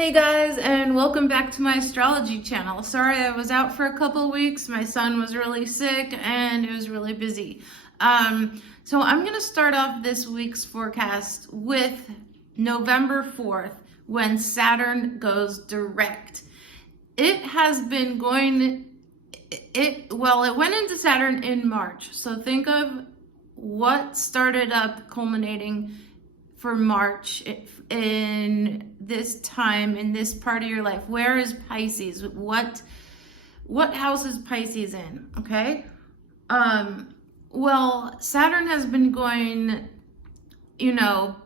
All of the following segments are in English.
Hey guys, and welcome back to my astrology channel. Sorry I was out for a couple weeks. My son was really sick and it was really busy. So I'm going to start off this week's forecast with November 4th when Saturn goes direct. It has been going, it went into Saturn in March. So think of what started up culminating for March in this time, in this part of your life. Where is Pisces? What house is Pisces in? Okay. Well, Saturn has been going,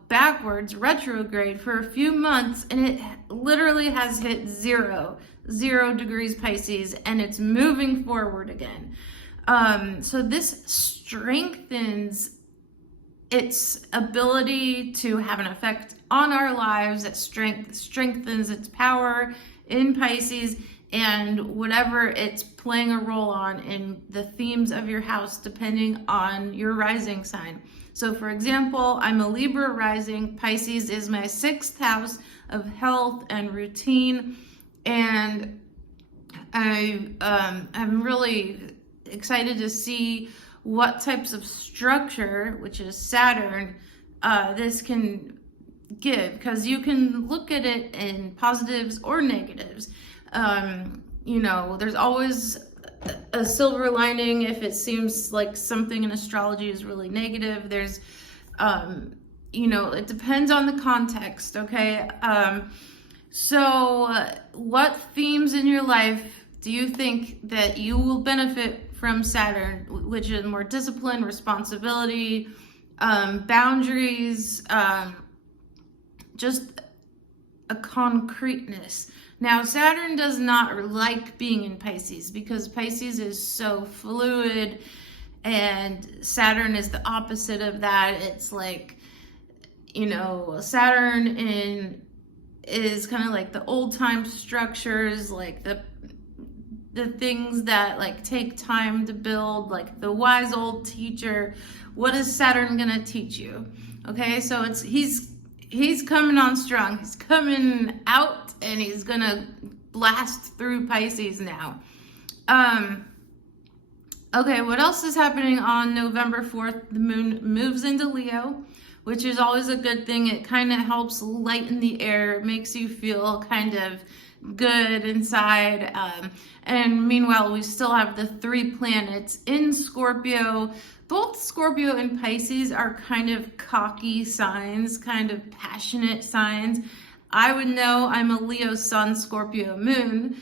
backwards, retrograde for a few months, and it literally has hit zero degrees Pisces, and it's moving forward again. So this strengthens its ability to have an effect on our lives. It strengthens its power in Pisces and whatever it's playing a role on in the themes of your house, depending on your rising sign. So for example, I'm a Libra rising. Pisces is my 6th house of health and routine. And I'm really excited to see what types of structure, which is Saturn, this can give, because you can look at it in positives or negatives. There's always a silver lining if it seems like something in astrology is really negative. There's, it depends on the context, okay? So what themes in your life do you think that you will benefit from Saturn, which is more discipline, responsibility, boundaries, just a concreteness? Now, Saturn does not like being in Pisces because Pisces is so fluid, and Saturn is the opposite of that. It's like, Saturn is kind of like the old time structures, like the things that take time to build, like the wise old teacher. What is Saturn gonna teach you? Okay, so he's coming on strong. He's coming out and he's gonna blast through Pisces now. Okay, what else is happening on November 4th? The moon moves into Leo, which is always a good thing. It kind of helps lighten the air, makes you feel kind of good inside. And meanwhile, we still have the 3 planets in Scorpio. Both Scorpio and Pisces are kind of cocky signs, kind of passionate signs. I would know. I'm a Leo sun, Scorpio moon.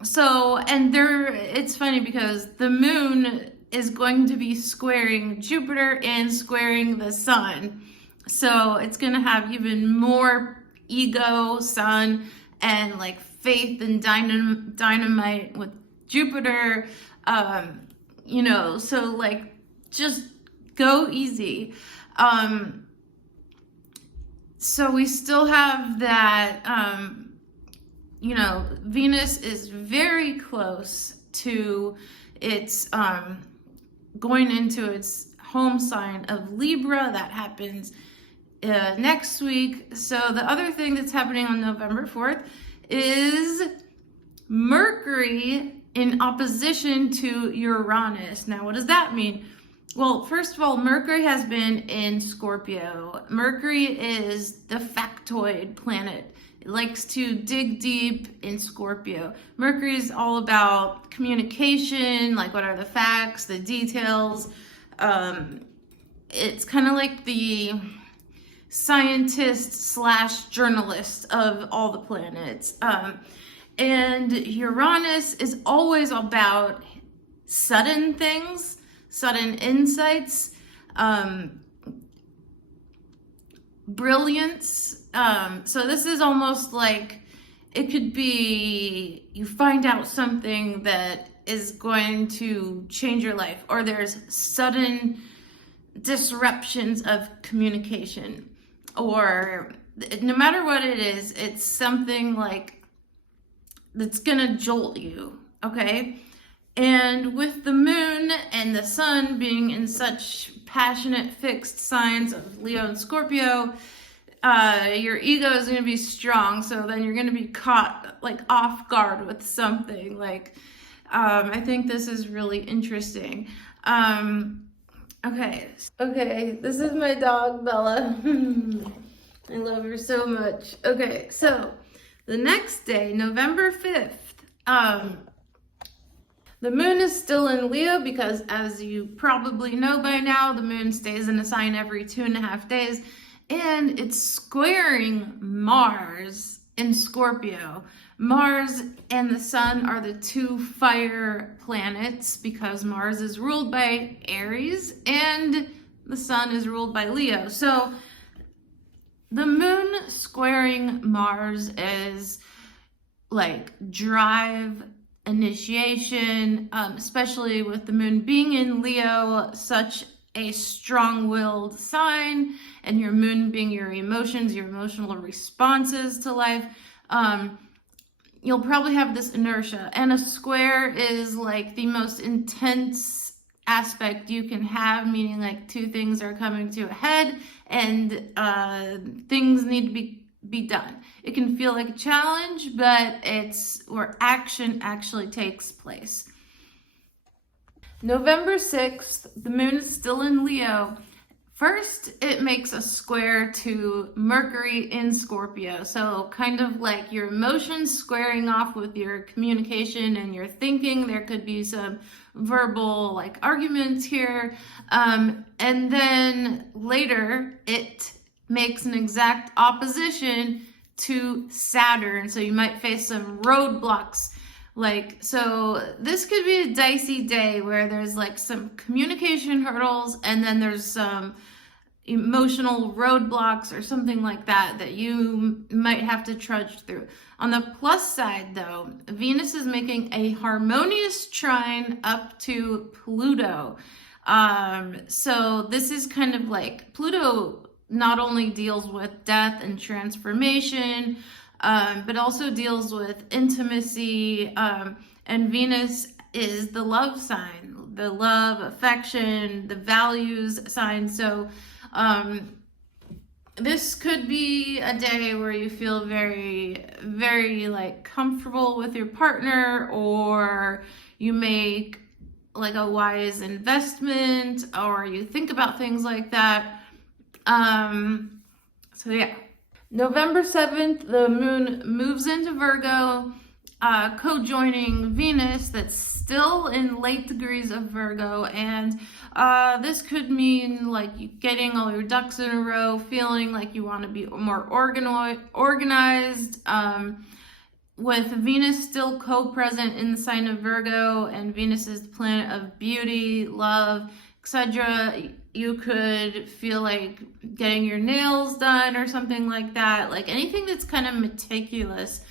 It's funny because the moon is going to be squaring Jupiter and squaring the sun. So it's going to have even more ego, sun, and faith and dynamite with Jupiter. So just go easy. So we still have that, Venus is very close to its, going into its home sign of Libra. That happens next week. So the other thing that's happening on November 4th is Mercury in opposition to Uranus. Now, what does that mean? Well, first of all, Mercury has been in Scorpio. Mercury is the factoid planet. It likes to dig deep in Scorpio. Mercury is all about communication, what are the facts, the details. It's kind of like the scientist / journalist of all the planets. And Uranus is always about sudden things, sudden insights, brilliance. So this is almost like it could be you find out something that is going to change your life, or there's sudden disruptions of communication, or no matter what it is, it's something that's gonna jolt you, okay? And with the moon and the sun being in such passionate fixed signs of Leo and Scorpio, your ego is going to be strong, so then you're going to be caught like off guard with something. Like, I think this is really interesting. Okay, this is my dog, Bella. I love her so much. Okay, so the next day, November 5th, the moon is still in Leo because, as you probably know by now, the moon stays in a sign every 2.5 days, and it's squaring Mars in Scorpio. Mars and the sun are the two fire planets because Mars is ruled by Aries and the sun is ruled by Leo. So the moon squaring Mars is like drive, initiation, especially with the moon being in Leo, such a strong-willed sign, and your moon being your emotions, your emotional responses to life. You'll probably have this inertia, and a square is like the most intense aspect you can have, meaning like two things are coming to a head and things need to be done. It can feel like a challenge, but it's where action actually takes place. November 6th, the moon is still in Leo. First, it makes a square to Mercury in Scorpio. So kind of like your emotions squaring off with your communication and your thinking. There could be some verbal like arguments here. And then later, it makes an exact opposition to Saturn. So you might face some roadblocks. Like, so this could be a dicey day where there's like some communication hurdles and then there's some emotional roadblocks or something like that that you might have to trudge through. On the plus side though, Venus is making a harmonious trine up to Pluto. So this is kind of like Pluto not only deals with death and transformation, but also deals with intimacy, and Venus is the love sign, the love, affection, the values sign. So this could be a day where you feel very, very like comfortable with your partner, or you make like a wise investment, or you think about things like that. So yeah. November 7th, the moon moves into Virgo, co-joining Venus that's still in late degrees of Virgo. And this could mean like you getting all your ducks in a row, feeling like you want to be more organized. With Venus still co-present in the sign of Virgo, and Venus is the planet of beauty, love, etc., you could feel like getting your nails done or something like that. Like anything that's kind of meticulous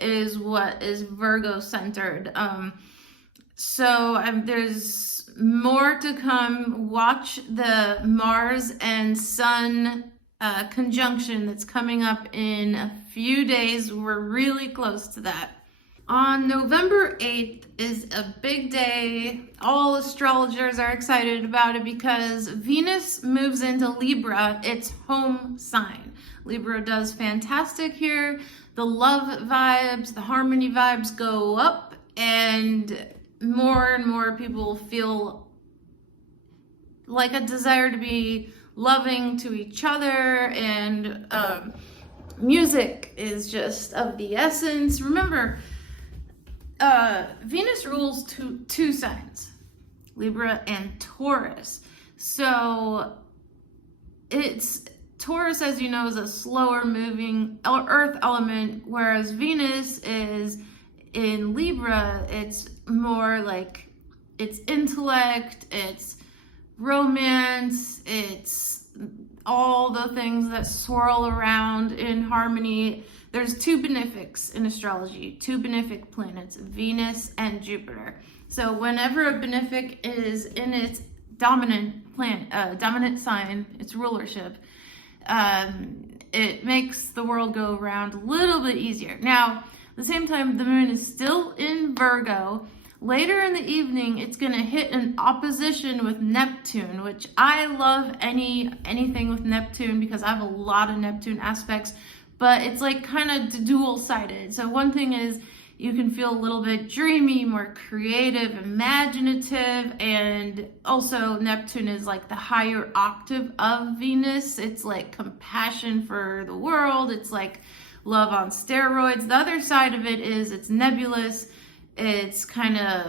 is what is Virgo centered. There's more to come. Watch the Mars and Sun conjunction that's coming up in a few days. We're really close to that. On November 8th is a big day. All astrologers are excited about it because Venus moves into Libra, its home sign. Libra does fantastic here. The love vibes, the harmony vibes go up, and more people feel like a desire to be loving to each other, and music is just of the essence. Remember, Venus rules two signs, Libra and Taurus. So Taurus, as you know, is a slower moving earth element, whereas Venus is in Libra. It's more like it's intellect, it's romance, it's all the things that swirl around in harmony. There's two benefics in astrology, two benefic planets, Venus and Jupiter. So whenever a benefic is in its dominant sign, its rulership, it makes the world go around a little bit easier. Now, at the same time, the moon is still in Virgo. Later in the evening, it's going to hit an opposition with Neptune, which I love anything with Neptune because I have a lot of Neptune aspects, but it's like kind of dual-sided. So one thing is you can feel a little bit dreamy, more creative, imaginative, and also Neptune is like the higher octave of Venus. It's like compassion for the world. It's like love on steroids. The other side of it is it's nebulous. It's kind of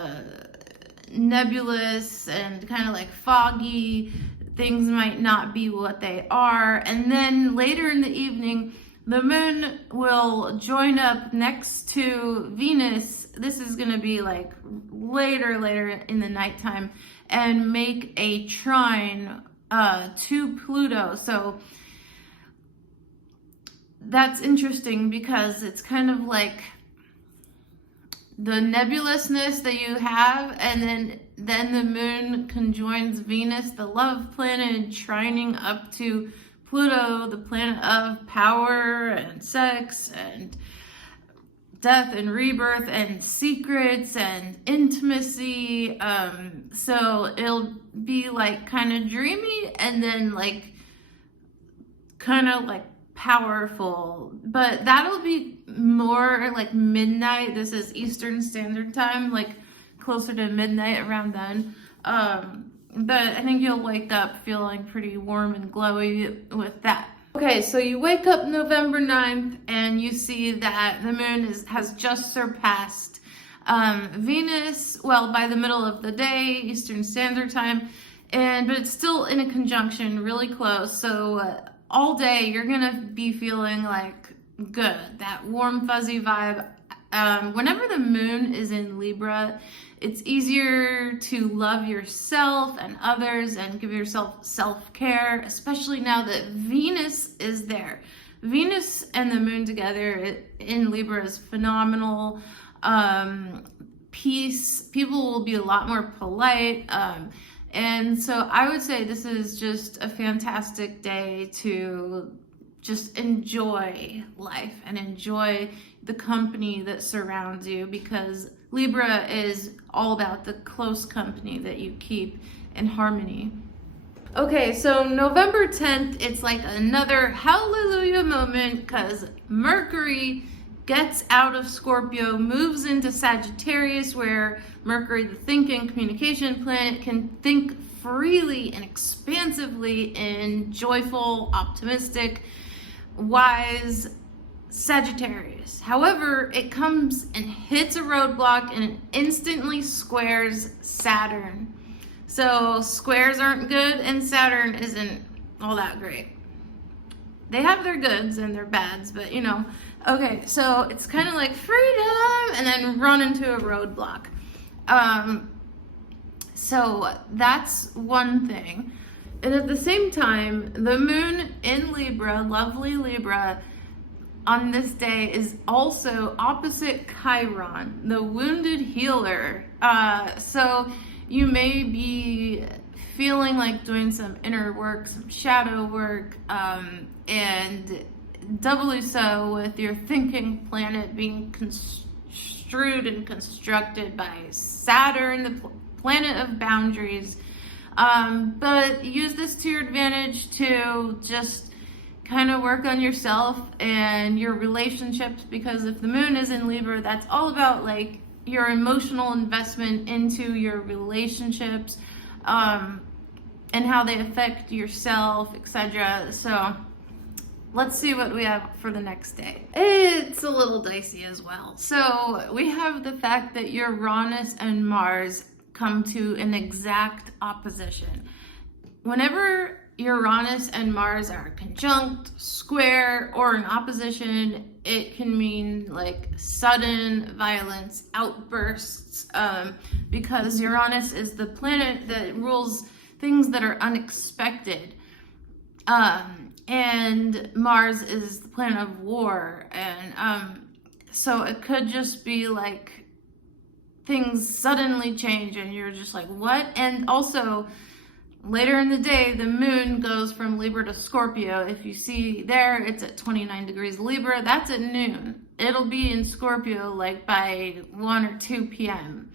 nebulous and kind of like foggy. Things might not be what they are. And then later in the evening, the moon will join up next to Venus. This is going to be like later in the nighttime, and make a trine to Pluto. So that's interesting because it's kind of like the nebulousness that you have, and then the moon conjoins Venus, the love planet, trining up to Pluto, the planet of power and sex and death and rebirth and secrets and intimacy. So it'll be like kind of dreamy and then like kind of like powerful, but that'll be more like midnight. This is Eastern Standard Time, like closer to midnight around then. But I think you'll wake up feeling pretty warm and glowy with that. Okay, so you wake up November 9th and you see that the moon has just surpassed Venus, well, by the middle of the day, Eastern Standard Time, but it's still in a conjunction really close. So all day you're gonna be feeling like good, that warm fuzzy vibe. Whenever the moon is in Libra, it's easier to love yourself and others and give yourself self-care, especially now that Venus is there. Venus and the moon together in Libra is phenomenal. Peace, people will be a lot more polite. And so I would say this is just a fantastic day to just enjoy life and enjoy the company that surrounds you, because Libra is all about the close company that you keep in harmony. Okay, so November 10th, it's like another hallelujah moment because Mercury gets out of Scorpio, moves into Sagittarius, where Mercury, the thinking communication planet, can think freely and expansively in joyful, optimistic, wise Sagittarius. However, it comes and hits a roadblock and it instantly squares Saturn. So squares aren't good and Saturn isn't all that great. They have their goods and their bads, but you know. Okay, so it's kind of like freedom and then run into a roadblock. So that's one thing. And at the same time, the moon in Libra, lovely Libra, on this day is also opposite Chiron, the wounded healer. So you may be feeling like doing some inner work, some shadow work, and doubly so with your thinking planet being construed and constructed by Saturn, the planet of boundaries. But use this to your advantage to just kind of work on yourself and your relationships, because if the moon is in Libra, that's all about like your emotional investment into your relationships, and how they affect yourself, etc. So let's see what we have for the next day. It's a little dicey as well. So we have the fact that Uranus and Mars come to an exact opposition. Whenever Uranus and Mars are conjunct, square, or in opposition, it can mean like sudden violence, outbursts, because Uranus is the planet that rules things that are unexpected. And Mars is the planet of war. And so it could just be like things suddenly change and you're just like, what? And also, later in the day, the moon goes from Libra to Scorpio. If you see there, it's at 29 degrees Libra. That's at noon. It'll be in Scorpio like by 1 or 2 p.m.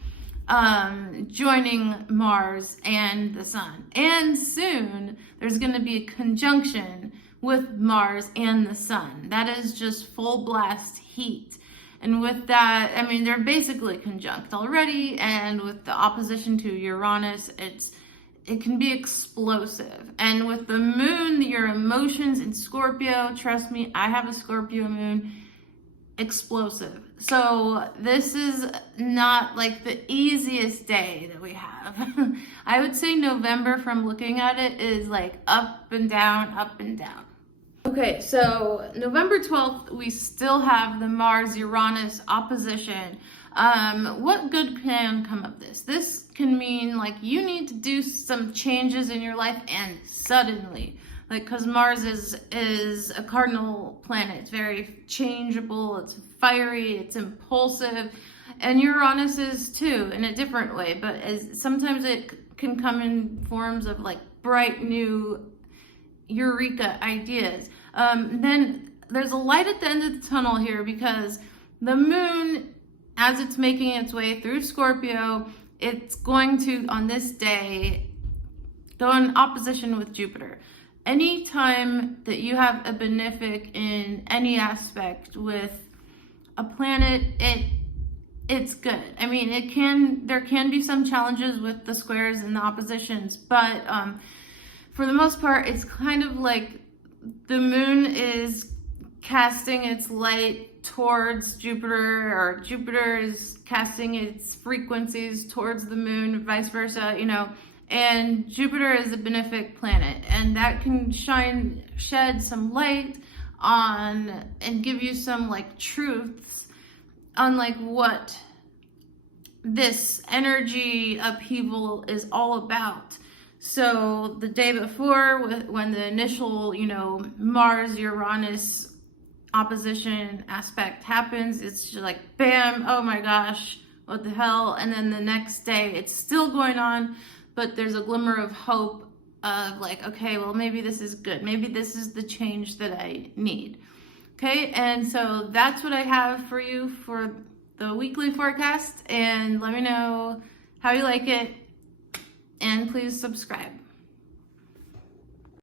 joining Mars and the Sun. And soon there's going to be a conjunction with Mars and the Sun. That is just full blast heat. And with that, I mean, they're basically conjunct already. And with the opposition to Uranus, it can be explosive. And with the moon, your emotions in Scorpio, trust me, I have a Scorpio moon, explosive. So this is not like the easiest day that we have. I would say November, from looking at it, is like up and down, up and down. Okay, so November 12th, we still have the Mars-Uranus opposition. What good can come of this? This can mean like you need to do some changes in your life, and suddenly. Like, because Mars is a cardinal planet. It's very changeable, it's fiery, it's impulsive, and Uranus is too, in a different way, but sometimes it can come in forms of like bright new eureka ideas. Then there's a light at the end of the tunnel here, because the moon, as it's making its way through Scorpio, it's going to, on this day, go in opposition with Jupiter. Anytime that you have a benefic in any aspect with a planet, it's good. I mean, there can be some challenges with the squares and the oppositions, but for the most part, it's kind of like the moon is casting its light towards Jupiter, or Jupiter is casting its frequencies towards the moon, vice versa, you know. And Jupiter is a benefic planet, and that can shed some light on and give you some like truths on like what this energy upheaval is all about. So the day before, when the initial, you know, Mars-Uranus opposition aspect happens, it's just like, bam, oh my gosh, what the hell? And then the next day, it's still going on, but there's a glimmer of hope of like, okay, well, maybe this is good. Maybe this is the change that I need. Okay, and so that's what I have for you for the weekly forecast, and let me know how you like it, and please subscribe.